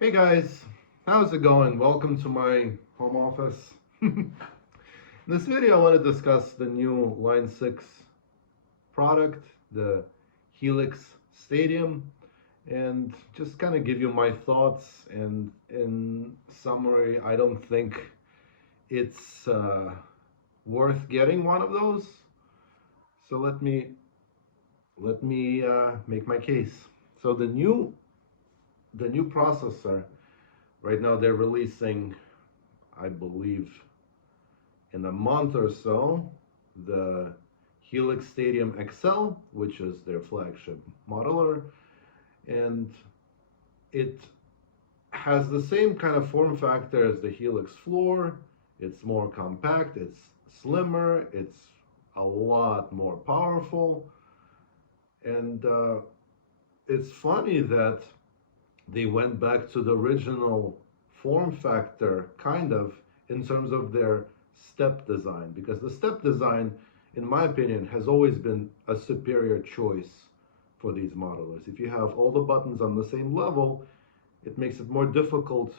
Hey guys, how's it going? Welcome to my home office. In this video, I want to discuss the new Line 6 product, the Helix Stadium, and just kind of give you my thoughts. And in summary, I don't think it's worth getting one of those. So let me make my case. So the new processor right now they're releasing, I believe, in a month or so, the Helix Stadium XL, which is their flagship modeler, and it has the same kind of form factor as the Helix floor. It's more compact, it's slimmer, it's a lot more powerful, and it's funny that they went back to the original form factor, kind of, in terms of their step design, because the step design, in my opinion, has always been a superior choice for these modelers. If you have all the buttons on the same level, it makes it more difficult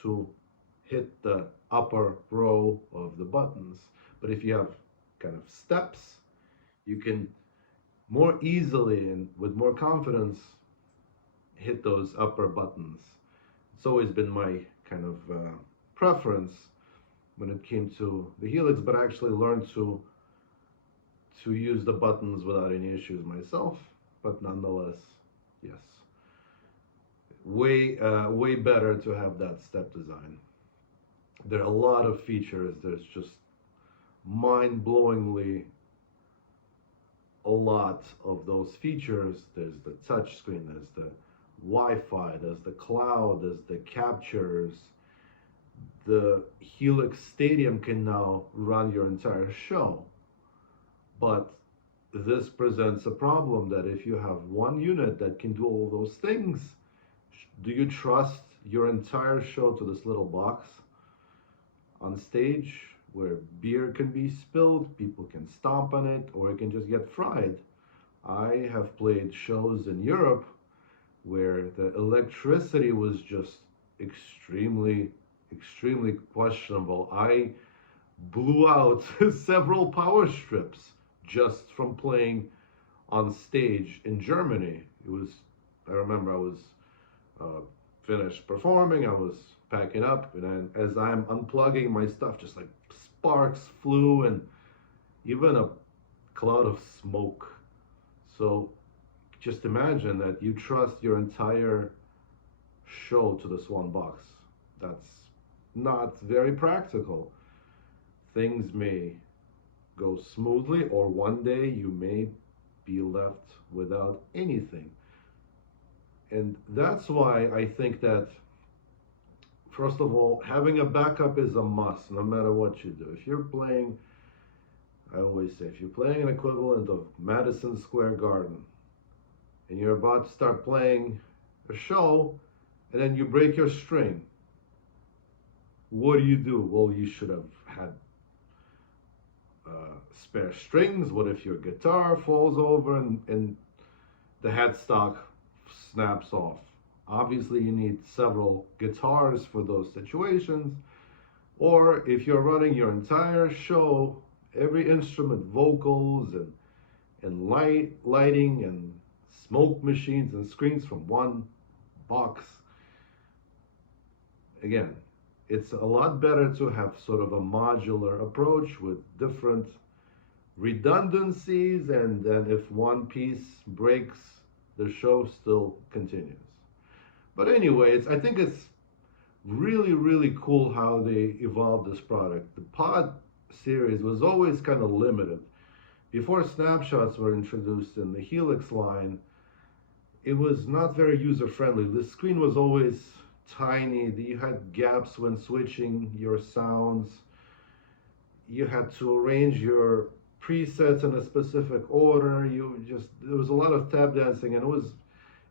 to hit the upper row of the buttons. But if you have kind of steps, you can more easily and with more confidence hit those upper buttons. It's always been my kind of preference when it came to the Helix, but I actually learned to use the buttons without any issues myself. But nonetheless, yes, way better to have that step design. There are a lot of features. There's just mind-blowingly a lot of those features. There's the touch screen, there's the Wi-Fi, there's the cloud, there's the captures. The Helix Stadium can now run your entire show. But this presents a problem that if you have one unit that can do all those things, do you trust your entire show to this little box on stage where beer can be spilled, people can stomp on it, or it can just get fried? I have played shows in Europe where the electricity was just extremely questionable. I blew out several power strips just from playing on stage in Germany. I remember I was uh, finished performing, I was packing up, and then as I'm unplugging my stuff, just like sparks flew and even a cloud of smoke. So just imagine that you trust your entire show to this one box. That's not very practical. Things may go smoothly, or one day you may be left without anything. And that's why I think that, first of all, having a backup is a must no matter what you do. If you're playing, I always say, if you're playing an equivalent of Madison Square Garden and you're about to start playing a show and then you break your string, what do? Well, you should have had spare strings. What if your guitar falls over and the headstock snaps off? Obviously, you need several guitars for those situations. Or if you're running your entire show, every instrument, vocals and lighting and smoke machines and screens from one box, again, it's a lot better to have sort of a modular approach with different redundancies, and then if one piece breaks, the show still continues. But anyways, I think it's really cool how they evolved this product. The Pod series was always kind of limited. Before snapshots were introduced in the Helix line, it was not very user friendly. The screen was always tiny. You had gaps when switching your sounds. You had to arrange your presets in a specific order. There was a lot of tap dancing, and it was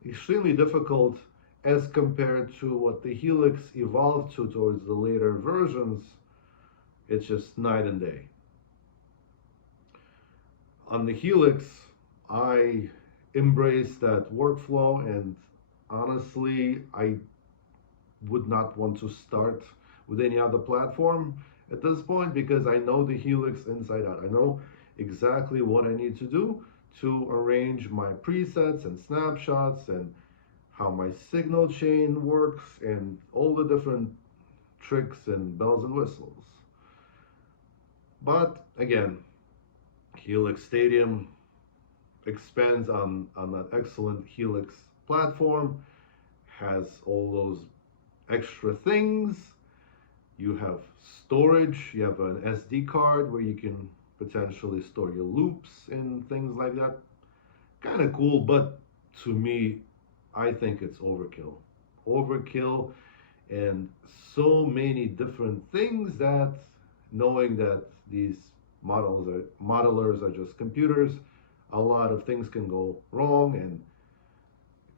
extremely difficult as compared to what the Helix evolved to towards the later versions. It's just night and day. On the Helix, I embraced that workflow, and honestly, I would not want to start with any other platform at this point, because I know the Helix inside out. I know exactly what I need to do to arrange my presets and snapshots, and how my signal chain works, and all the different tricks and bells and whistles. But again, Helix Stadium expands on that excellent Helix platform, has all those extra things. You have storage, you have an SD card where you can potentially store your loops and things like that. Kind of cool, but to me, I think it's overkill. Overkill, and so many different things that, knowing that these modelers are just computers, a lot of things can go wrong, and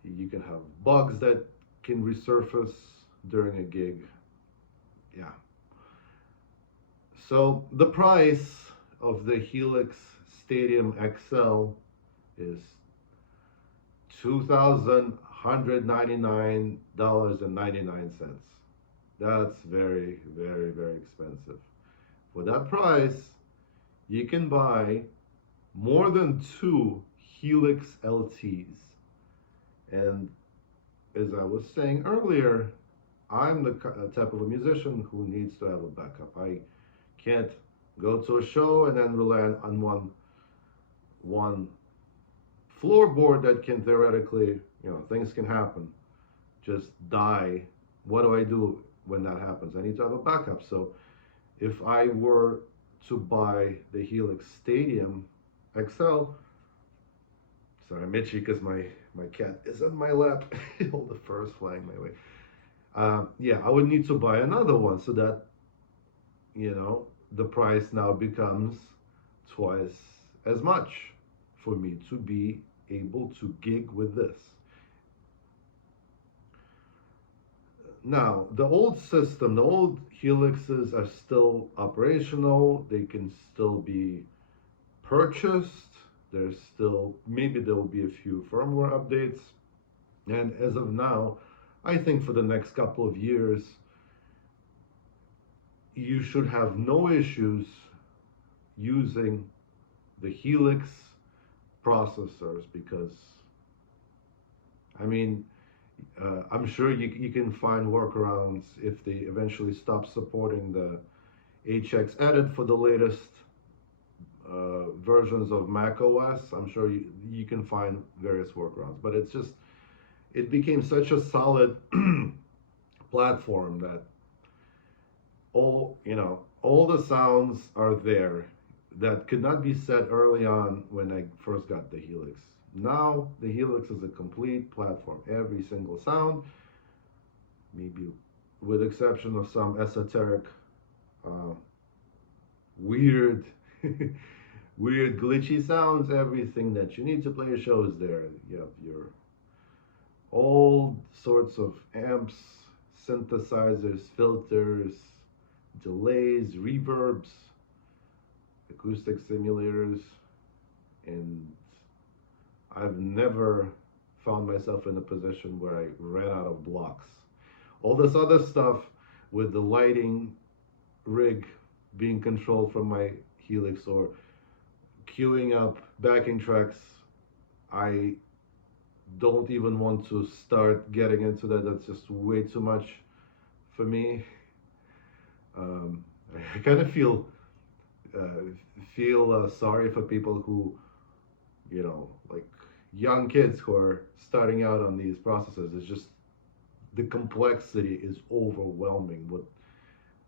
you can have bugs that can resurface during a gig. Yeah. So the price of the Helix Stadium XL is $2,199.99. That's very, very, very expensive. For that price, you can buy more than two Helix LTs. And as I was saying earlier, I'm the type of a musician who needs to have a backup. I can't go to a show and then rely on one floorboard that can theoretically, things can happen, just die. What do I do when that happens? I need to have a backup. So if I were to buy the Helix Stadium XL, sorry, Mitchie, because my cat is on my lap. All the fur is flying my way. Yeah, I would need to buy another one, so that, the price now becomes twice as much for me to be able to gig with this. Now, the old system, the old Helixes are still operational. They can still be purchased. There's still, maybe there will be a few firmware updates. And as of now, I think for the next couple of years, you should have no issues using the Helix processors, because, I'm sure you can find workarounds if they eventually stop supporting the HX Edit for the latest versions of Mac OS. I'm sure you can find various workarounds, but it became such a solid platform that all the sounds are there that could not be said early on when I first got the Helix. Now the Helix is a complete platform. Every single sound, maybe with exception of some esoteric, weird, weird glitchy sounds, everything that you need to play a show is there. You have your all sorts of amps, synthesizers, filters, delays, reverbs, acoustic simulators, and I've never found myself in a position where I ran out of blocks. All this other stuff with the lighting rig being controlled from my Helix, or queuing up backing tracks, I don't even want to start getting into that. That's just way too much for me. I kind of feel sorry for people who, like young kids who are starting out on these processors. It's just, the complexity is overwhelming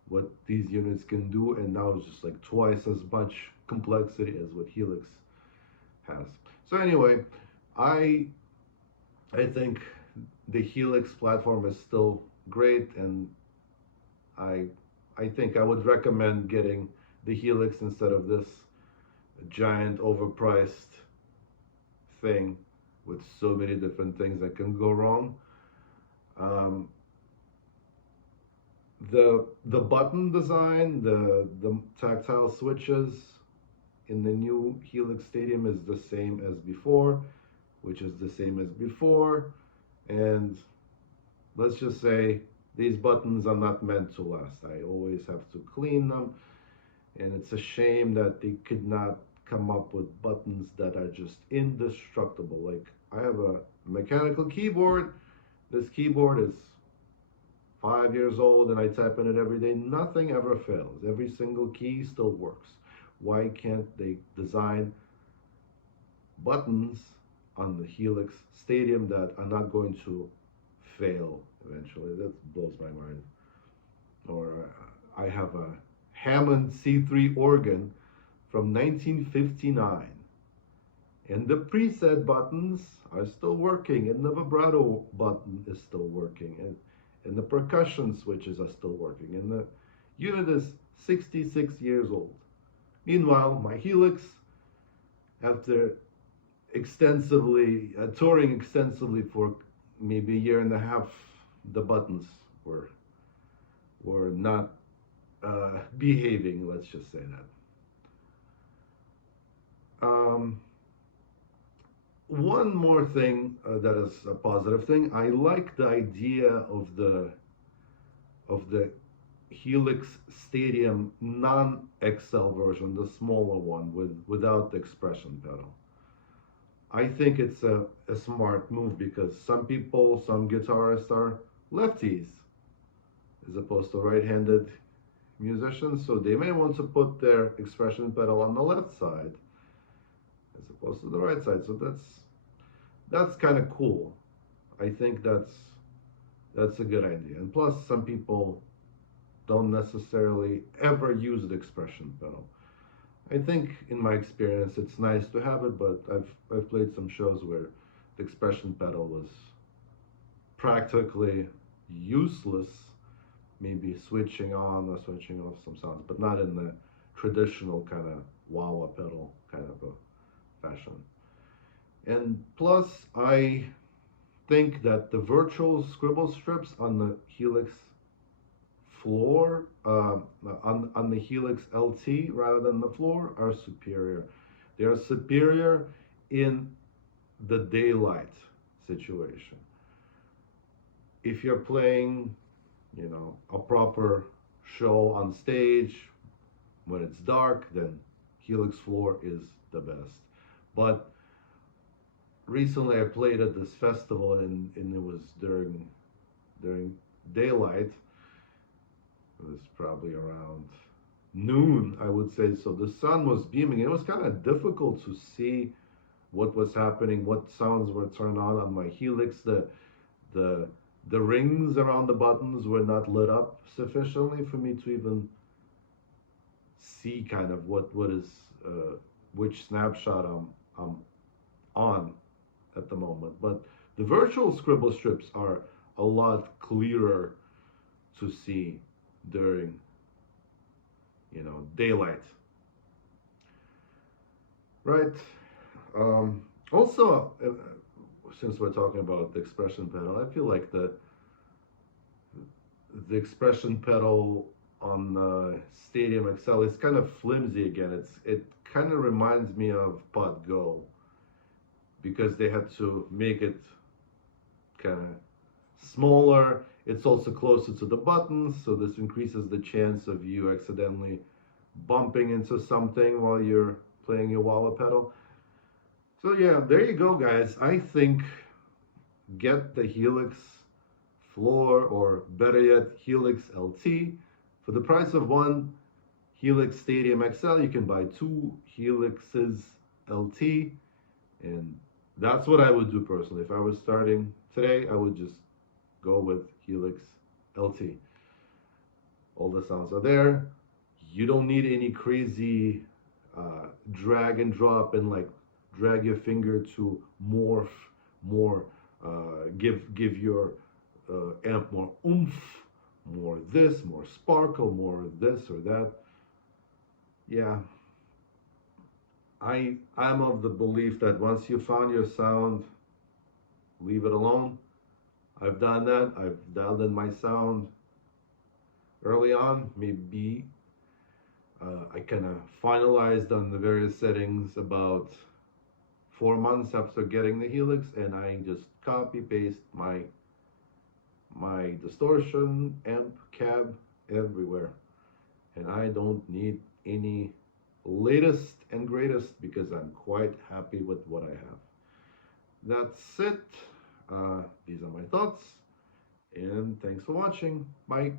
what these units can do, and now it's just like twice as much complexity as what Helix has. So anyway, I think the Helix platform is still great, and I think I would recommend getting the Helix instead of this giant overpriced thing with so many different things that can go wrong. The button design, the tactile switches in the new Helix Stadium is the same as before, which is the same as before, and let's just say these buttons are not meant to last. I always have to clean them, and it's a shame that they could not come up with buttons that are just indestructible. Like, I have a mechanical keyboard. This keyboard is 5 years old and I type in it every day. Nothing ever fails. Every single key still works. Why can't they design buttons on the Helix Stadium that are not going to fail eventually? That blows my mind. Or I have a Hammond C3 organ from 1959, and the preset buttons are still working, and the vibrato button is still working, and the percussion switches are still working, and the unit is 66 years old. Meanwhile, my Helix, after touring extensively for maybe a year and a half, the buttons were not behaving, let's just say that. One more thing that is a positive thing. I like the idea of the Helix Stadium non-XL version, the smaller one without the expression pedal. I think it's a smart move because some guitarists are lefties as opposed to right-handed musicians, so they may want to put their expression pedal on the left side as opposed to the right side. So that's kind of cool. I think that's a good idea. And plus, some people don't necessarily ever use the expression pedal. I think, in my experience, it's nice to have it, but I've played some shows where the expression pedal was practically useless. Maybe switching on or switching off some sounds, but not in the traditional kind of wah-wah pedal kind of a fashion. And plus, I think that the virtual scribble strips on the Helix floor, on the Helix LT rather than the floor, are superior. They are superior in the daylight situation. If you're playing, a proper show on stage when it's dark, then Helix floor is the best. But recently I played at this festival and it was during daylight. It was probably around noon, I would say. So the sun was beaming. It was kind of difficult to see what was happening, what sounds were turned on my Helix. The rings around the buttons were not lit up sufficiently for me to even see kind of what is which snapshot I'm on at the moment. But the virtual scribble strips are a lot clearer to see during daylight, right? Also, since we're talking about the expression pedal, I feel like the expression pedal on the Stadium XL is kind of flimsy again. It kind of reminds me of Pod Go because they had to make it kind of smaller. It's also closer to the buttons, so this increases the chance of you accidentally bumping into something while you're playing your wah-wah pedal. So yeah, there you go, guys. I think get the Helix floor, or better yet, Helix LT. For the price of one Helix Stadium XL, you can buy two Helixes LT, and that's what I would do personally. If I was starting today, I would just go with Helix LT. All the sounds are there. You don't need any crazy drag and drop and like drag your finger to morph more, give your amp more oomph, more this, more sparkle, more this or that. Yeah, I'm of the belief that once you found your sound, leave it alone. I've done that. I've dialed in my sound early on. Maybe I kind of finalized on the various settings about 4 months after getting the Helix, and I just copy paste my my distortion, amp, cab, everywhere. And I don't need any latest and greatest because I'm quite happy with what I have. That's it. These are my thoughts, and thanks for watching. Bye.